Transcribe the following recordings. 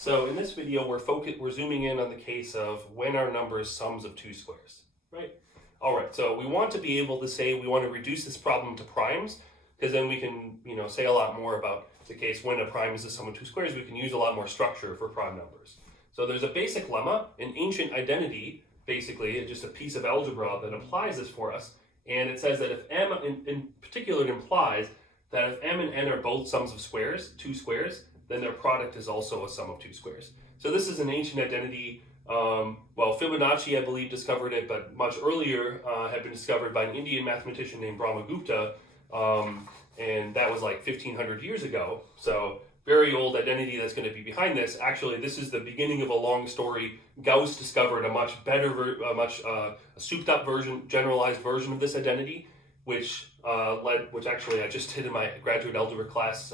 So in this video, we're zooming in on the case of when are numbers sums of two squares, right? All right, so we want to be able to say we want to reduce this problem to primes, because then we can, say a lot more about the case when a prime is the sum of two squares. We can use a lot more structure for prime numbers. So there's a basic lemma, an ancient identity, basically, just a piece of algebra that applies this for us. And it says that if m, in particular, it implies that if m and n are both sums of squares, two squares, then their product is also a sum of two squares. So this is an ancient identity. Fibonacci, I believe, discovered it, but much earlier had been discovered by an Indian mathematician named Brahmagupta, and that was like 1500 years ago. So very old identity that's going to be behind this. Actually, this is the beginning of a long story. Gauss discovered a much better, a souped-up version, generalized version of this identity, which actually I just did in my graduate algebra class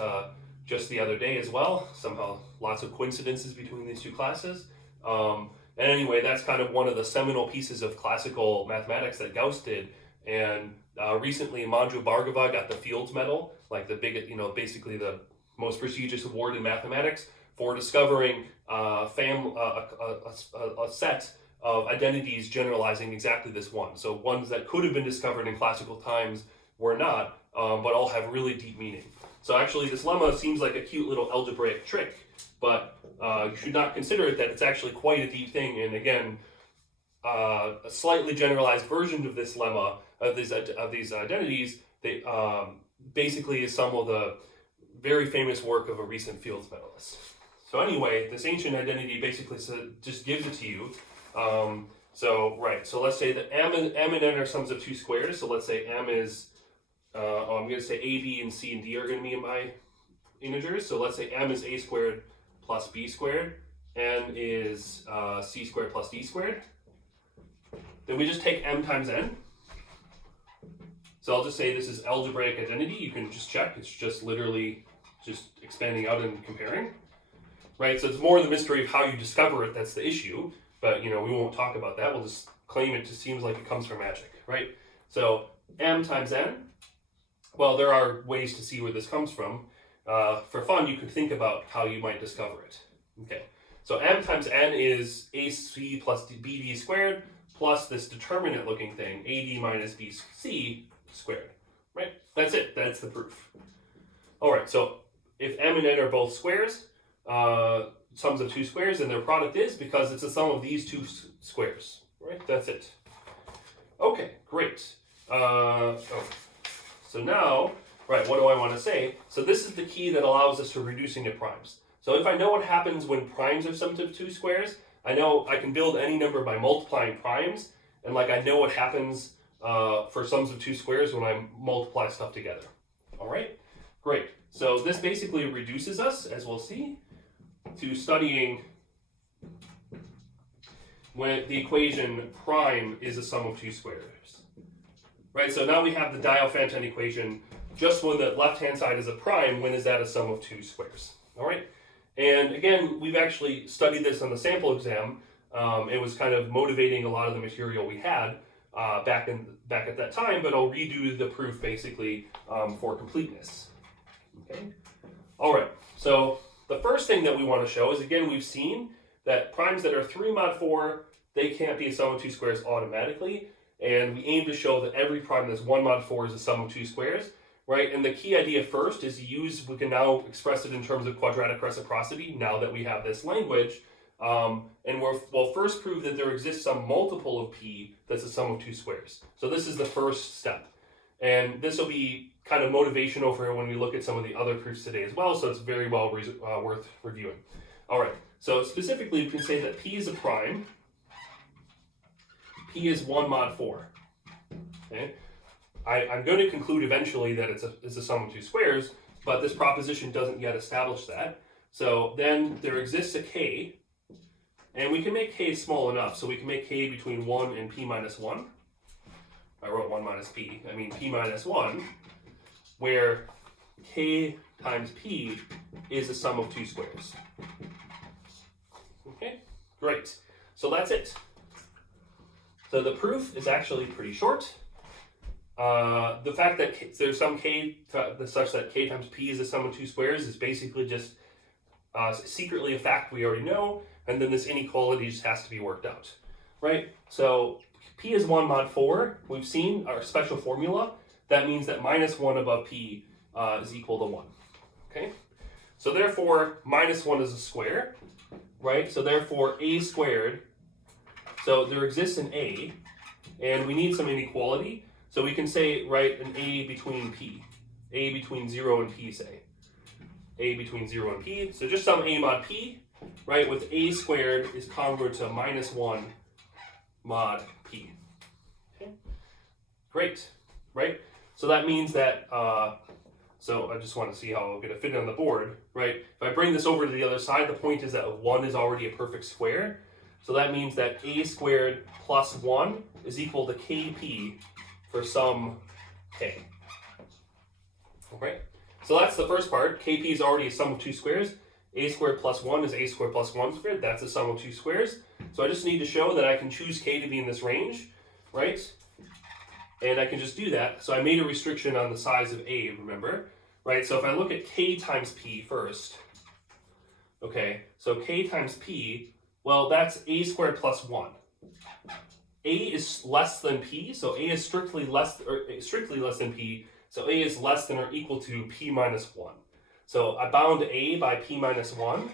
just the other day as well. Somehow lots of coincidences between these two classes. And anyway, that's kind of one of the seminal pieces of classical mathematics that Gauss did. And recently Manju Bhargava got the Fields Medal, like the big, basically the most prestigious award in mathematics for discovering a set of identities generalizing exactly this one. So ones that could have been discovered in classical times were not, but all have really deep meaning. So actually this lemma seems like a cute little algebraic trick, but you should not consider it that it's actually quite a deep thing. And again, a slightly generalized version of this lemma, of these identities, they basically is some of the very famous work of a recent Fields medalist. So anyway, this ancient identity basically just gives it to you. So let's say that m and n are sums of two squares. So let's say m is, I'm going to say a, b, and c and d are going to be my integers. So let's say m is a squared plus b squared, n is c squared plus d squared. Then we just take m times n. So I'll just say this is algebraic identity. You can just check. It's just literally just expanding out and comparing. Right? So it's more the mystery of how you discover it that's the issue. But, we won't talk about that. We'll just claim it just seems like it comes from magic, right? So m times n. Well, there are ways to see where this comes from. For fun, you could think about how you might discover it. Okay. So m times n is ac plus bd squared plus this determinant looking thing, ad minus bc squared, right? That's it. That's the proof. All right. So if m and n are both squares, sums of two squares, and their product is because it's a sum of these two squares, right? That's it. Okay, great. So now, right, what do I want to say? So this is the key that allows us to reducing to primes. So if I know what happens when primes are sums of two squares, I know I can build any number by multiplying primes, and I know what happens for sums of two squares when I multiply stuff together. All right, great. So this basically reduces us, as we'll see, to studying when the equation prime is a sum of two squares. Right, so now we have the Diophantine equation. Just when the left-hand side is a prime, when is that a sum of two squares? All right, and again, we've actually studied this on the sample exam. It was kind of motivating a lot of the material we had back at that time, but I'll redo the proof basically for completeness. Okay, all right, so the first thing that we want to show is, again, we've seen that primes that are 3 mod 4, they can't be a sum of two squares automatically. And we aim to show that every prime that's 1 mod 4 is a sum of two squares, right? And the key idea first is we can now express it in terms of quadratic reciprocity now that we have this language. And we'll first prove that there exists some multiple of p that's a sum of two squares. So this is the first step. And this will be kind of motivational for when we look at some of the other proofs today as well, so it's very well worth reviewing. All right, so specifically we can say that p is a prime. P is 1 mod 4. Okay, I'm going to conclude eventually that it's a sum of two squares, but this proposition doesn't yet establish that. So then there exists a k, and we can make k small enough, so we can make k between 1 and p minus 1. I wrote 1 minus p, I mean p minus 1, where k times p is a sum of two squares. Okay, great. So that's it. So the proof is actually pretty short. The fact that there's some k such that k times p is a sum of two squares is basically just secretly a fact we already know, and then this inequality just has to be worked out, right? So P is 1 mod 4. We've seen our special formula. That means that minus 1 above P is equal to 1, okay? So therefore, minus 1 is a square, right? So therefore, A squared, so there exists an A, and we need some inequality. So we can say, right, an A between P. A between 0 and P, say. A between 0 and P. So just some A mod P, right, with A squared is congruent to minus 1 mod P. Okay, great, right? So that means that, so I just want to see how I'm going to fit it on the board, right? If I bring this over to the other side, the point is that 1 is already a perfect square. So that means that A squared plus 1 is equal to KP for some K. Okay, so that's the first part. KP is already a sum of two squares. A squared plus 1 is A squared plus 1 squared. That's a sum of two squares. So I just need to show that I can choose K to be in this range, right? And I can just do that. So I made a restriction on the size of A, remember? Right, so if I look at K times P first, okay, so K times P, well, that's A squared plus 1. A is less than P, so A is strictly less than P, so A is less than or equal to P minus 1. So I bound A by P minus 1,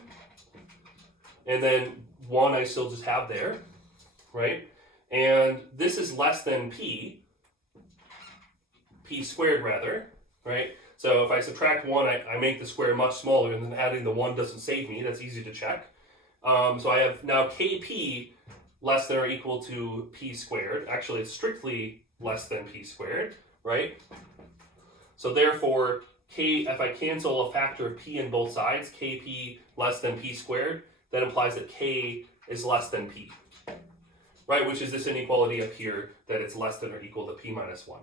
and then 1 I still just have there, right? And this is less than P squared rather, right? So if I subtract 1, I make the square much smaller, and then adding the 1 doesn't save me. That's easy to check. So I have now Kp less than or equal to P squared. Actually, it's strictly less than P squared, right? So therefore, if I cancel a factor of P in both sides, Kp less than P squared, that implies that K is less than P, right? Which is this inequality up here, that it's less than or equal to P minus 1.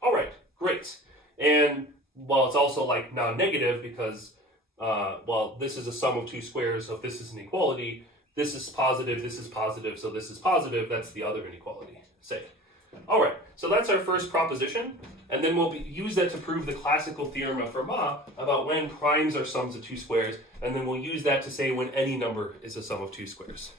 All right, great. And well, it's also like non-negative because, well, this is a sum of two squares, so if this is an equality, this is positive, so this is positive, that's the other inequality, say. All right, so that's our first proposition, and then we'll use that to prove the classical theorem of Fermat about when primes are sums of two squares, and then we'll use that to say when any number is a sum of two squares.